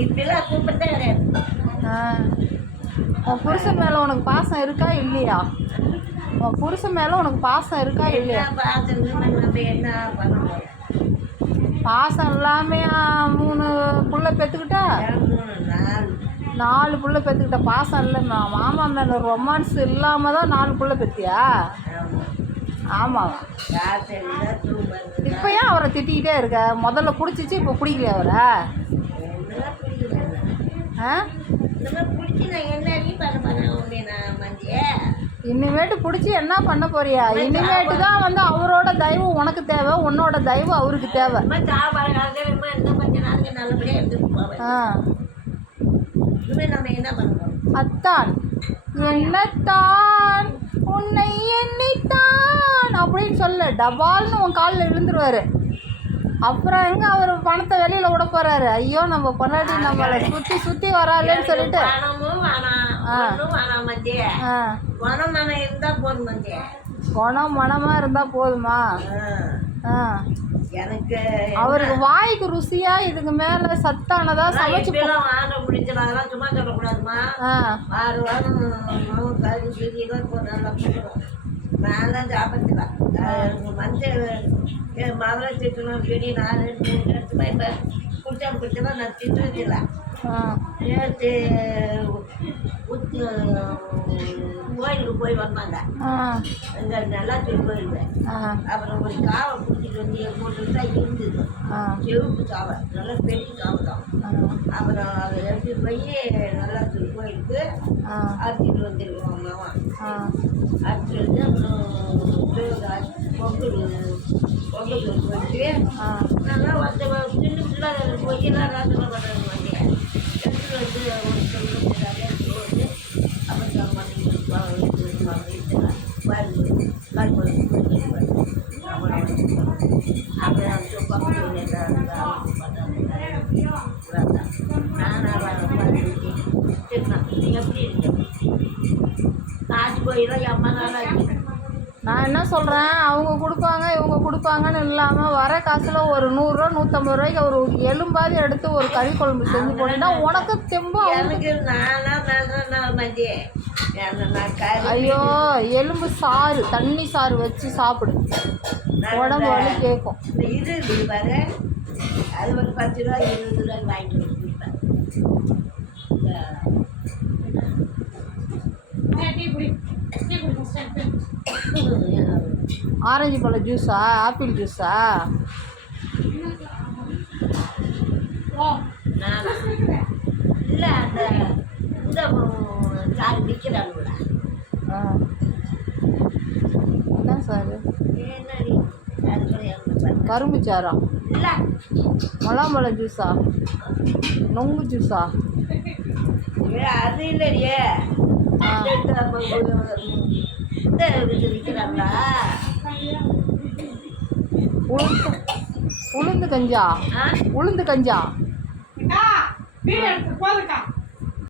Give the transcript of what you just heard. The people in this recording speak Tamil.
இப்படிலாம் கூப்பிட்டே கிடையாது. உன் புருஷன் மேலே உனக்கு பாசம் இருக்கா இல்லையா? உன் புருஷன் மேலே உனக்கு பாசம் இருக்கா இல்லையா? என்ன பண்ண பாசம் இல்லாமையா 3 புள்ள பெற்றுக்கிட்டா? 4 புள்ள பெற்றுக்கிட்ட. பாசம் இல்லை மாமா மேலே ரொமான்ஸ் இல்லாமல் தான் 4 புள்ள பெற்றியா? ஆமாவா? இப்போ ஏன் அவரை திட்டிக்கிட்டே இருக்க? முதல்ல பிடிச்சிச்சு, இப்போ பிடிக்கலையா அவரை? இனிமேட்டு பிடிச்சி என்ன பண்ண போறியா? இனிமேட்டு தான் வந்து அவரோட தயவு உனக்கு தேவை, உன்னோட தயவு அவருக்கு தேவை. அத்தான் என்னத்தான் உன்னை எண்ணித்தான் அப்படின்னு சொல்ல டபால்னு உன் காலில் விழுந்துருவாரு. அப்புறம் எங்க அவர் பணத்தை வெளியில விட போறாரு? ஐயோ நம்ம பொண்டாட்டி நம்மளை சுத்தி சுத்தி வராதுன்னு சொல்லிட்டு குணம் மனமா இருந்தா போதுமா? எனக்கு அவருக்கு வாய்க்கு ருசியா இதுக்கு மேல சத்தானதா சமைச்சு முடிச்சலாம். சும்மா சொல்லக்கூடாதுமா. 6 வாரம் நான் தான் சாப்பிட்டுலாம். மஞ்சள் மதுரை திட்டணும் செடி 4 எடுத்துமா. இப்போ குடிச்சா நான் திட்டு வச்சுலாம். நேற்று கோயிலுக்கு போய் வந்தாங்க. அங்கே நல்லா கோயிலுக்கு. அப்புறம் ஒரு சாவை பிடிச்சிட்டு வந்து போட்டுக்கிட்டா இருந்தது. செவுப்பு சாவை, நல்லா பெரிய சாவை தான். அப்புறம் அதை எடுத்துட்டு போய் நல்லா கோயிலுக்கு அரைச்சிட்டு வந்துருக்கோம் மாமா. அரைச்சிட்டு வந்து அப்புறம் பொங்கல் போயிட்டு நல்லா வந்து சின்ன பிள்ளை பொய்யெல்லாம் ராசனை பண்ணுறது வந்து எடுத்துட்டு வந்து ஒரு சொல்லுங்க போட்டு அப்புறம் நான் என்ன சொல்கிறேன், அவங்க கொடுப்பாங்க இவங்க கொடுப்பாங்கன்னு இல்லாமல் வர காசில் ஒரு 100 ரூபா 150 ரூபாய்க்கு ஒரு எலும்பாதி எடுத்து ஒரு கறி குழம்பு செஞ்சு போட்டீங்கன்னா உனக்கு தெம்பு. ஐயோ எலும்பு சாறு, தண்ணி சாறு வச்சு சாப்பிடு, உடம்பு வலி கேட்கும். இது பாரு, அது ஒரு 10 ரூபா 20 ரூபாய் வாங்கிட்டு ஆரஞ்சு பழ ஜூஸா, ஆப்பிள் ஜூஸா? இல்லை அந்த இந்த சார் விற்கிறாங்கள. என்ன சார்? கரும்பு சாரா? இல்லை முலாம்பழ ஜூஸா, நொங்கு ஜூஸா? அது இல்லையே. விற்கிறாங்களா உளுந்து கஞ்சா? உளுந்து கஞ்சா